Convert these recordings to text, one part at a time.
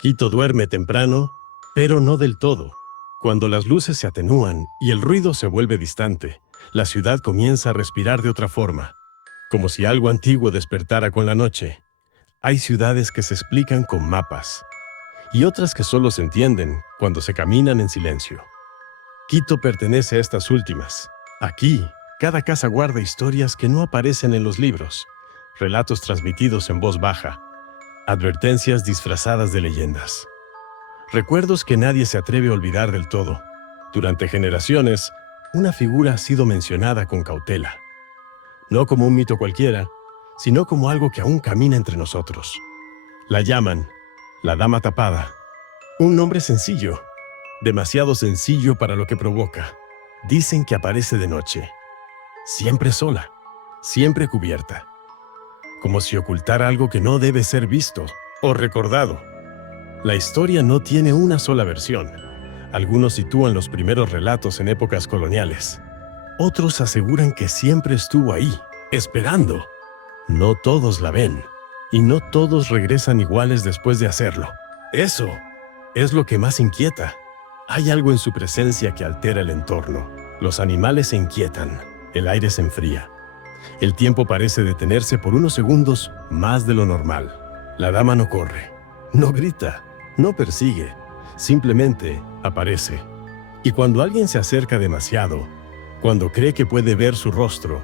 Quito duerme temprano, pero no del todo. Cuando las luces se atenúan y el ruido se vuelve distante, la ciudad comienza a respirar de otra forma, como si algo antiguo despertara con la noche. Hay ciudades que se explican con mapas y otras que solo se entienden cuando se caminan en silencio. Quito pertenece a estas últimas. Aquí, cada casa guarda historias que no aparecen en los libros, relatos transmitidos en voz baja, advertencias disfrazadas de leyendas. Recuerdos que nadie se atreve a olvidar del todo. Durante generaciones, una figura ha sido mencionada con cautela. No como un mito cualquiera, sino como algo que aún camina entre nosotros. La llaman la Dama Tapada. Un nombre sencillo, demasiado sencillo para lo que provoca. Dicen que aparece de noche, siempre sola, siempre cubierta, como si ocultara algo que no debe ser visto o recordado. La historia no tiene una sola versión. Algunos sitúan los primeros relatos en épocas coloniales. Otros aseguran que siempre estuvo ahí, esperando. No todos la ven, y no todos regresan iguales después de hacerlo. Eso es lo que más inquieta. Hay algo en su presencia que altera el entorno. Los animales se inquietan, el aire se enfría. El tiempo parece detenerse por unos segundos más de lo normal. La dama no corre, no grita, no persigue, simplemente aparece. Y cuando alguien se acerca demasiado, cuando cree que puede ver su rostro,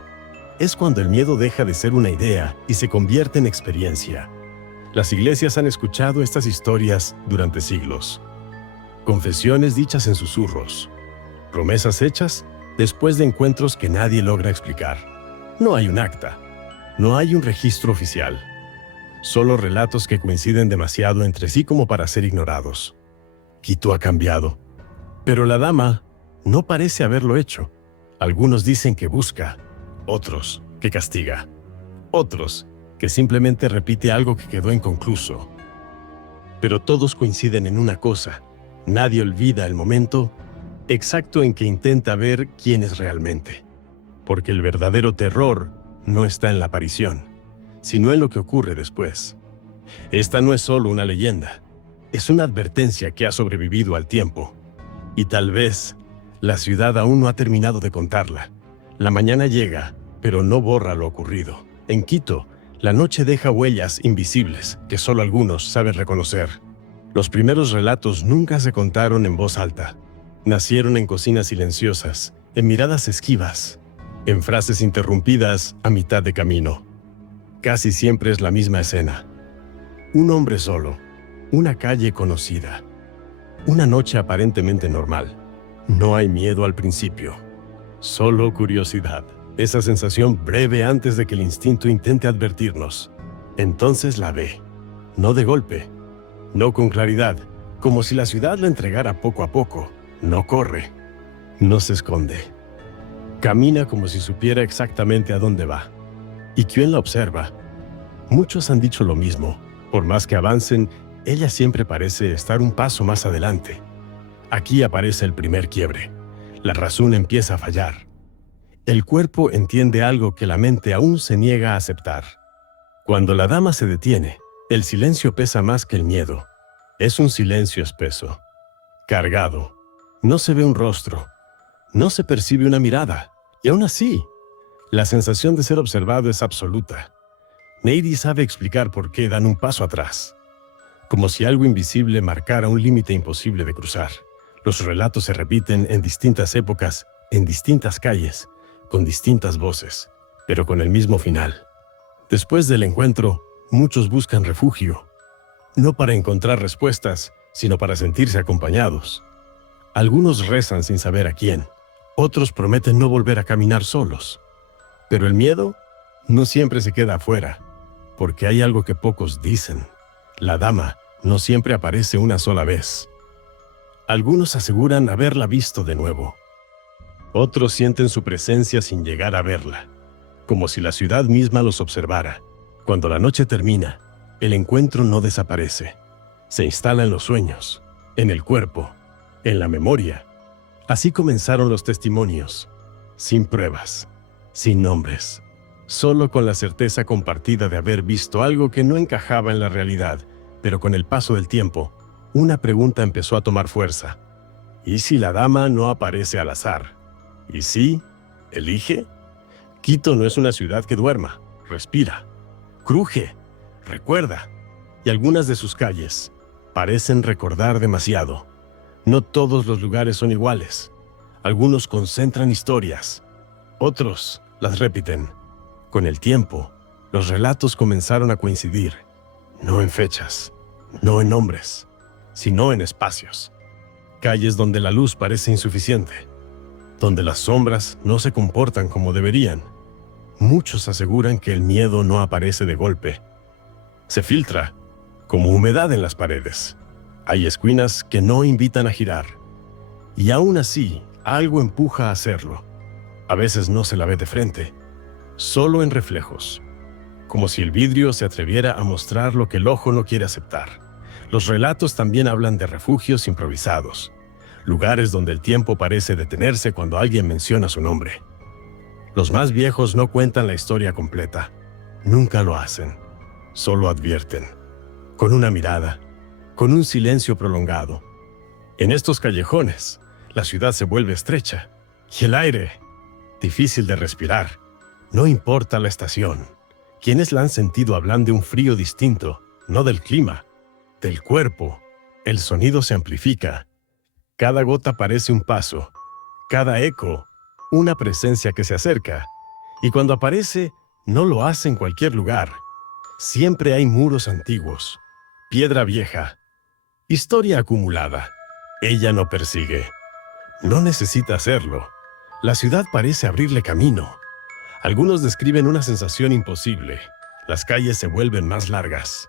es cuando el miedo deja de ser una idea y se convierte en experiencia. Las iglesias han escuchado estas historias durante siglos. Confesiones dichas en susurros, promesas hechas después de encuentros que nadie logra explicar. No hay un acta, no hay un registro oficial, solo relatos que coinciden demasiado entre sí como para ser ignorados. Quito ha cambiado, pero la dama no parece haberlo hecho. Algunos dicen que busca, otros que castiga, otros que simplemente repite algo que quedó inconcluso. Pero todos coinciden en una cosa: nadie olvida el momento exacto en que intenta ver quién es realmente. Porque el verdadero terror no está en la aparición, sino en lo que ocurre después. Esta no es solo una leyenda, es una advertencia que ha sobrevivido al tiempo. Y tal vez la ciudad aún no ha terminado de contarla. La mañana llega, pero no borra lo ocurrido. En Quito, la noche deja huellas invisibles que solo algunos saben reconocer. Los primeros relatos nunca se contaron en voz alta. Nacieron en cocinas silenciosas, en miradas esquivas, en frases interrumpidas a mitad de camino. Casi siempre es la misma escena. Un hombre solo, una calle conocida, una noche aparentemente normal. No hay miedo al principio, solo curiosidad. Esa sensación breve antes de que el instinto intente advertirnos. Entonces la ve, no de golpe, no con claridad, como si la ciudad la entregara poco a poco. No corre, no se esconde. Camina como si supiera exactamente a dónde va. ¿Y quién la observa? Muchos han dicho lo mismo. Por más que avancen, ella siempre parece estar un paso más adelante. Aquí aparece el primer quiebre. La razón empieza a fallar. El cuerpo entiende algo que la mente aún se niega a aceptar. Cuando la dama se detiene, el silencio pesa más que el miedo. Es un silencio espeso, cargado. No se ve un rostro, no se percibe una mirada. Y aún así, la sensación de ser observado es absoluta. Neydi sabe explicar por qué dan un paso atrás, como si algo invisible marcara un límite imposible de cruzar. Los relatos se repiten en distintas épocas, en distintas calles, con distintas voces, pero con el mismo final. Después del encuentro, muchos buscan refugio, no para encontrar respuestas, sino para sentirse acompañados. Algunos rezan sin saber a quién, otros prometen no volver a caminar solos. Pero el miedo no siempre se queda afuera, porque hay algo que pocos dicen. La dama no siempre aparece una sola vez. Algunos aseguran haberla visto de nuevo. Otros sienten su presencia sin llegar a verla, como si la ciudad misma los observara. Cuando la noche termina, el encuentro no desaparece. Se instala en los sueños, en el cuerpo, en la memoria. Así comenzaron los testimonios, sin pruebas, sin nombres, solo con la certeza compartida de haber visto algo que no encajaba en la realidad, pero con el paso del tiempo, una pregunta empezó a tomar fuerza. ¿Y si la dama no aparece al azar? ¿Y si elige? Quito no es una ciudad que duerma, respira, cruje, recuerda. Y algunas de sus calles parecen recordar demasiado. No todos los lugares son iguales. Algunos concentran historias, otros las repiten. Con el tiempo, los relatos comenzaron a coincidir, no en fechas, no en nombres, sino en espacios. Calles donde la luz parece insuficiente, donde las sombras no se comportan como deberían. Muchos aseguran que el miedo no aparece de golpe. Se filtra, como humedad en las paredes. Hay esquinas que no invitan a girar. Y aún así, algo empuja a hacerlo. A veces no se la ve de frente, solo en reflejos. Como si el vidrio se atreviera a mostrar lo que el ojo no quiere aceptar. Los relatos también hablan de refugios improvisados, lugares donde el tiempo parece detenerse cuando alguien menciona su nombre. Los más viejos no cuentan la historia completa, nunca lo hacen, solo advierten, con una mirada, con un silencio prolongado. En estos callejones, la ciudad se vuelve estrecha y el aire, difícil de respirar. No importa la estación. Quienes la han sentido hablan de un frío distinto, no del clima, del cuerpo. El sonido se amplifica. Cada gota parece un paso, cada eco, una presencia que se acerca. Y cuando aparece, no lo hace en cualquier lugar. Siempre hay muros antiguos, piedra vieja, historia acumulada. Ella no persigue. No necesita hacerlo. La ciudad parece abrirle camino. Algunos describen una sensación imposible. Las calles se vuelven más largas,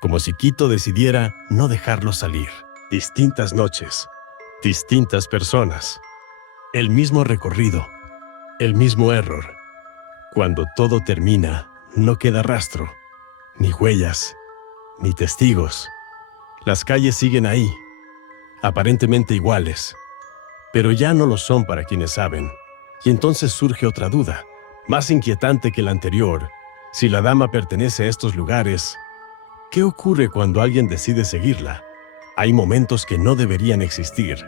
como si Quito decidiera no dejarlos salir. Distintas noches, distintas personas, el mismo recorrido, el mismo error. Cuando todo termina, no queda rastro, ni huellas, ni testigos. Las calles siguen ahí, aparentemente iguales, pero ya no lo son para quienes saben. Y entonces surge otra duda, más inquietante que la anterior. Si la dama pertenece a estos lugares, ¿qué ocurre cuando alguien decide seguirla? Hay momentos que no deberían existir.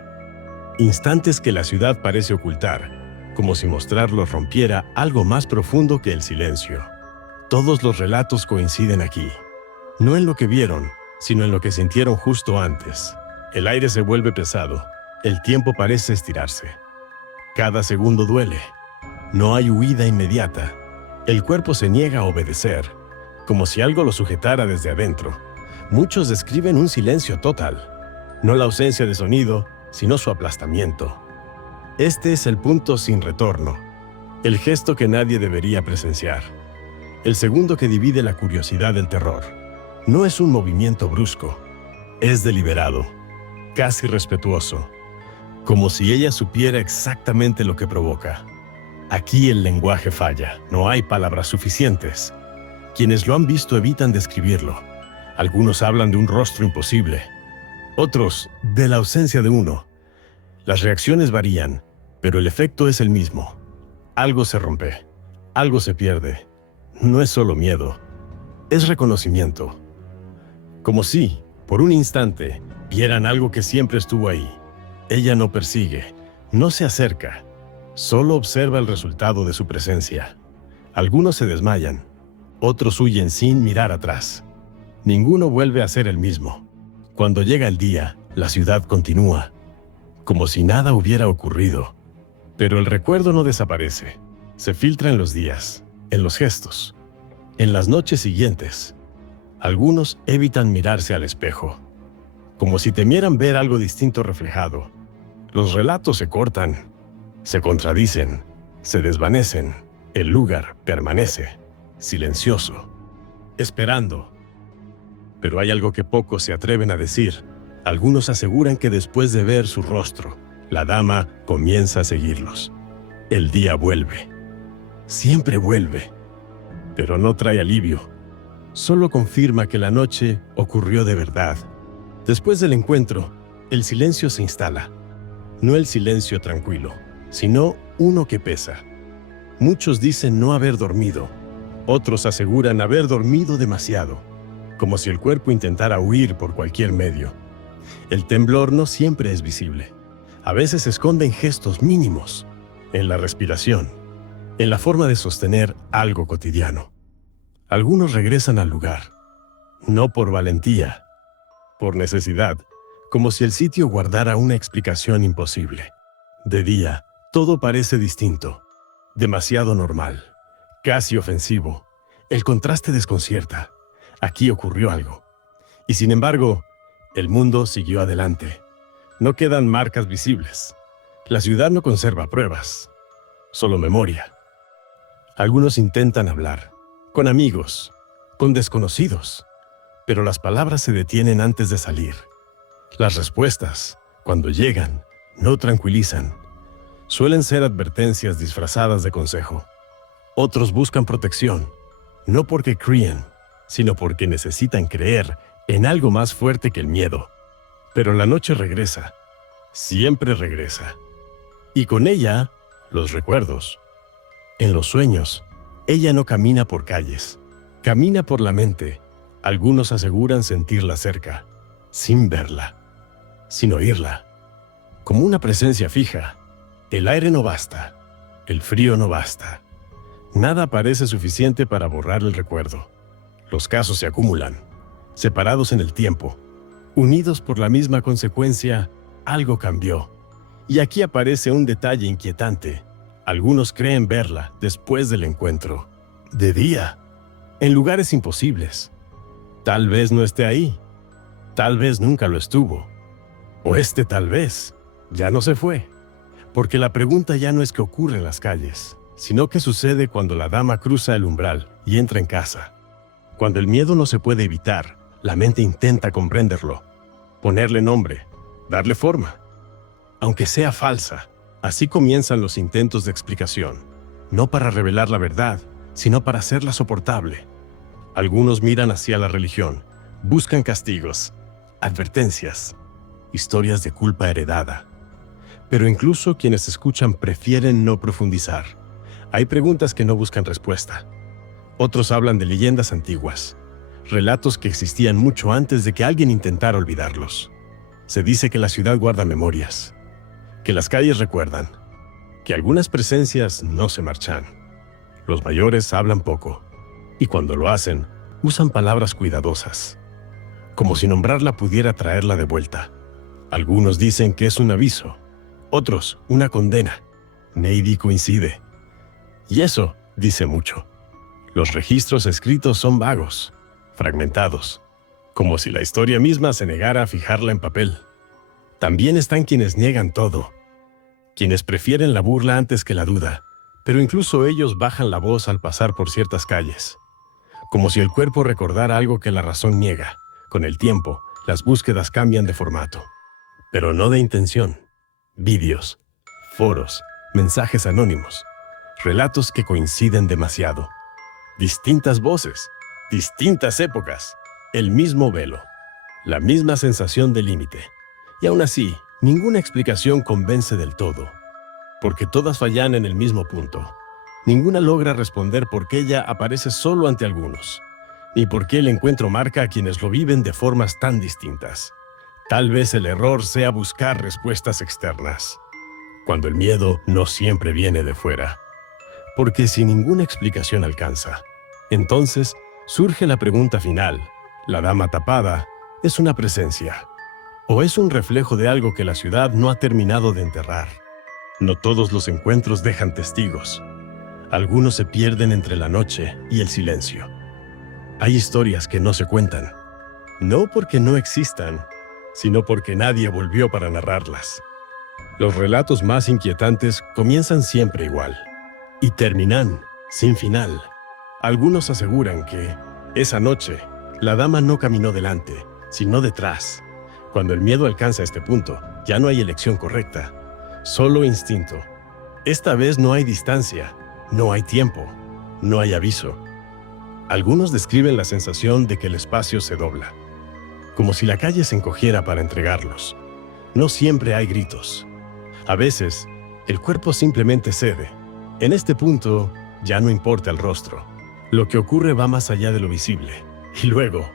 Instantes que la ciudad parece ocultar, como si mostrarlos rompiera algo más profundo que el silencio. Todos los relatos coinciden aquí. No en lo que vieron, sino en lo que sintieron justo antes. El aire se vuelve pesado. El tiempo parece estirarse. Cada segundo duele. No hay huida inmediata. El cuerpo se niega a obedecer, como si algo lo sujetara desde adentro. Muchos describen un silencio total. No la ausencia de sonido, sino su aplastamiento. Este es el punto sin retorno. El gesto que nadie debería presenciar. El segundo que divide la curiosidad del terror. No es un movimiento brusco. Es deliberado, casi respetuoso. Como si ella supiera exactamente lo que provoca. Aquí el lenguaje falla, no hay palabras suficientes. Quienes lo han visto evitan describirlo. Algunos hablan de un rostro imposible, otros de la ausencia de uno. Las reacciones varían, pero el efecto es el mismo. Algo se rompe, algo se pierde. No es solo miedo, es reconocimiento. Como si, por un instante, vieran algo que siempre estuvo ahí. Ella no persigue, no se acerca, solo observa el resultado de su presencia. Algunos se desmayan, otros huyen sin mirar atrás. Ninguno vuelve a ser el mismo. Cuando llega el día, la ciudad continúa, como si nada hubiera ocurrido. Pero el recuerdo no desaparece, se filtra en los días, en los gestos, en las noches siguientes. Algunos evitan mirarse al espejo, como si temieran ver algo distinto reflejado. Los relatos se cortan, se contradicen, se desvanecen. El lugar permanece, silencioso, esperando. Pero hay algo que pocos se atreven a decir. Algunos aseguran que después de ver su rostro, la dama comienza a seguirlos. El día vuelve. Siempre vuelve. Pero no trae alivio. Solo confirma que la noche ocurrió de verdad. Después del encuentro, el silencio se instala. No el silencio tranquilo, sino uno que pesa. Muchos dicen no haber dormido. Otros aseguran haber dormido demasiado, como si el cuerpo intentara huir por cualquier medio. El temblor no siempre es visible. A veces se esconde en gestos mínimos, en la respiración, en la forma de sostener algo cotidiano. Algunos regresan al lugar, no por valentía, por necesidad, como si el sitio guardara una explicación imposible. De día, todo parece distinto, demasiado normal, casi ofensivo. El contraste desconcierta. Aquí ocurrió algo. Y sin embargo, el mundo siguió adelante. No quedan marcas visibles. La ciudad no conserva pruebas, solo memoria. Algunos intentan hablar, con amigos, con desconocidos, pero las palabras se detienen antes de salir. Las respuestas, cuando llegan, no tranquilizan. Suelen ser advertencias disfrazadas de consejo. Otros buscan protección, no porque creen, sino porque necesitan creer en algo más fuerte que el miedo. Pero la noche regresa, siempre regresa. Y con ella, los recuerdos. En los sueños, ella no camina por calles, camina por la mente. Algunos aseguran sentirla cerca, sin verla, sin oírla. Como una presencia fija, el aire no basta, el frío no basta. Nada parece suficiente para borrar el recuerdo. Los casos se acumulan, separados en el tiempo, unidos por la misma consecuencia, algo cambió. Y aquí aparece un detalle inquietante. Algunos creen verla después del encuentro, de día, en lugares imposibles. Tal vez no esté ahí, tal vez nunca lo estuvo, o tal vez ya no se fue. Porque la pregunta ya no es qué ocurre en las calles, sino qué sucede cuando la dama cruza el umbral y entra en casa. Cuando el miedo no se puede evitar, la mente intenta comprenderlo, ponerle nombre, darle forma. Aunque sea falsa, así comienzan los intentos de explicación, no para revelar la verdad, sino para hacerla soportable. Algunos miran hacia la religión, buscan castigos, advertencias, historias de culpa heredada. Pero incluso quienes escuchan prefieren no profundizar. Hay preguntas que no buscan respuesta. Otros hablan de leyendas antiguas, relatos que existían mucho antes de que alguien intentara olvidarlos. Se dice que la ciudad guarda memorias, que las calles recuerdan, que algunas presencias no se marchan. Los mayores hablan poco, y cuando lo hacen, usan palabras cuidadosas, como si nombrarla pudiera traerla de vuelta. Algunos dicen que es un aviso, otros una condena. Neidi coincide. Y eso dice mucho. Los registros escritos son vagos, fragmentados, como si la historia misma se negara a fijarla en papel. También están quienes niegan todo, quienes prefieren la burla antes que la duda, pero incluso ellos bajan la voz al pasar por ciertas calles, como si el cuerpo recordara algo que la razón niega. Con el tiempo, las búsquedas cambian de formato, pero no de intención. Vídeos, foros, mensajes anónimos, relatos que coinciden demasiado. Distintas voces, distintas épocas, el mismo velo, la misma sensación de límite. Y aún así, ninguna explicación convence del todo, porque todas fallan en el mismo punto. Ninguna logra responder por qué ella aparece solo ante algunos, ni por qué el encuentro marca a quienes lo viven de formas tan distintas. Tal vez el error sea buscar respuestas externas, cuando el miedo no siempre viene de fuera. Porque si ninguna explicación alcanza, entonces surge la pregunta final. ¿La dama tapada es una presencia? ¿O es un reflejo de algo que la ciudad no ha terminado de enterrar? No todos los encuentros dejan testigos. Algunos se pierden entre la noche y el silencio. Hay historias que no se cuentan, no porque no existan, sino porque nadie volvió para narrarlas. Los relatos más inquietantes comienzan siempre igual y terminan sin final. Algunos aseguran que, esa noche, la dama no caminó delante, sino detrás. Cuando el miedo alcanza este punto, ya no hay elección correcta, solo instinto. Esta vez no hay distancia, no hay tiempo, no hay aviso. Algunos describen la sensación de que el espacio se dobla, como si la calle se encogiera para entregarlos. No siempre hay gritos. A veces, el cuerpo simplemente cede. En este punto, ya no importa el rostro. Lo que ocurre va más allá de lo visible. Y luego,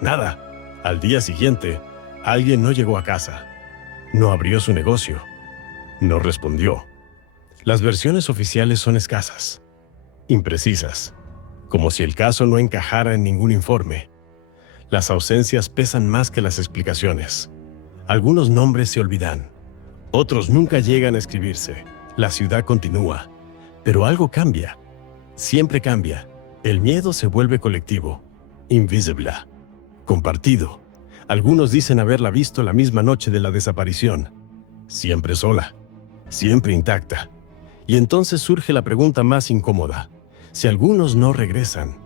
nada. Al día siguiente, Alguien no llegó a casa, no abrió su negocio, no respondió. Las versiones oficiales son escasas, imprecisas, como si el caso no encajara en ningún informe. Las ausencias pesan más que las explicaciones. Algunos nombres se olvidan, otros nunca llegan a escribirse. La ciudad continúa, pero algo cambia. Siempre cambia. El miedo se vuelve colectivo, invisible, compartido. Algunos dicen haberla visto la misma noche de la desaparición. Siempre sola, siempre intacta. Y entonces surge la pregunta más incómoda. Si algunos no regresan,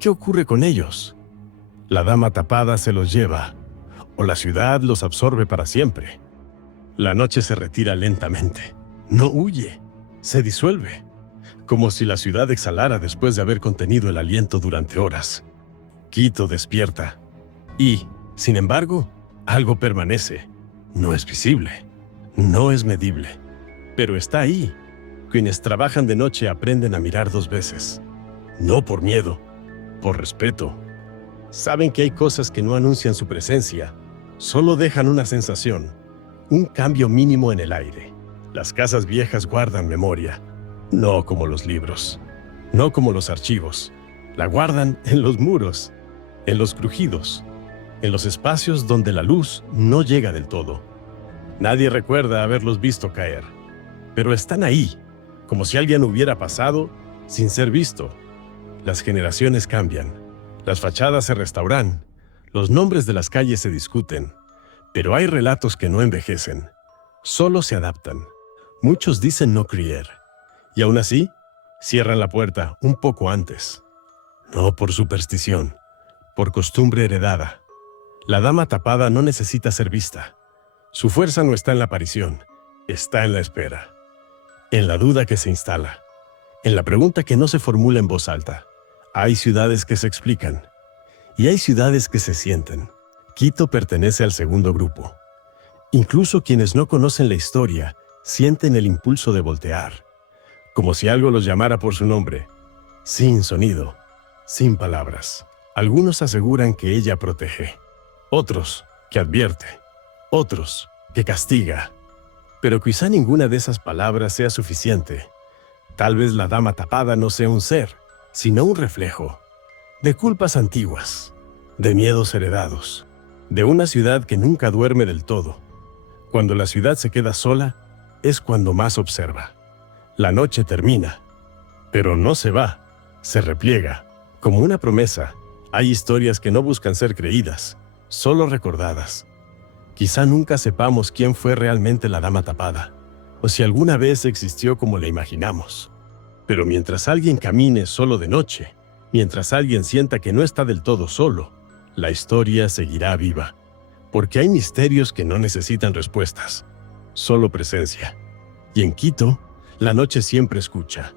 ¿qué ocurre con ellos? La dama tapada se los lleva, o la ciudad los absorbe para siempre. La noche se retira lentamente. No huye, se disuelve, como si la ciudad exhalara después de haber contenido el aliento durante horas. Quito despierta y, sin embargo, algo permanece. No es visible, no es medible, pero está ahí. Quienes trabajan de noche aprenden a mirar 2 veces. No por miedo, por respeto. Saben que hay cosas que no anuncian su presencia, solo dejan una sensación, un cambio mínimo en el aire. Las casas viejas guardan memoria, no como los libros, no como los archivos. La guardan en los muros, en los crujidos, en los espacios donde la luz no llega del todo. Nadie recuerda haberlos visto caer, pero están ahí, como si alguien hubiera pasado sin ser visto. Las generaciones cambian, las fachadas se restauran, los nombres de las calles se discuten, pero hay relatos que no envejecen, solo se adaptan. Muchos dicen no creer, y aún así, cierran la puerta un poco antes. No por superstición, por costumbre heredada. La dama tapada no necesita ser vista. Su fuerza no está en la aparición, está en la espera, en la duda que se instala, en la pregunta que no se formula en voz alta. Hay ciudades que se explican, y hay ciudades que se sienten. Quito pertenece al segundo grupo. Incluso quienes no conocen la historia sienten el impulso de voltear, como si algo los llamara por su nombre, sin sonido, sin palabras. Algunos aseguran que ella protege, otros que advierte, otros que castiga. Pero quizá ninguna de esas palabras sea suficiente. Tal vez la dama tapada no sea un ser, sino un reflejo de culpas antiguas, de miedos heredados, de una ciudad que nunca duerme del todo. Cuando la ciudad se queda sola, es cuando más observa. La noche termina, pero no se va, se repliega. Como una promesa, hay historias que no buscan ser creídas, solo recordadas. Quizá nunca sepamos quién fue realmente la dama tapada, o si alguna vez existió como la imaginamos. Pero mientras alguien camine solo de noche, mientras alguien sienta que no está del todo solo, la historia seguirá viva. Porque hay misterios que no necesitan respuestas, solo presencia. Y en Quito, la noche siempre escucha.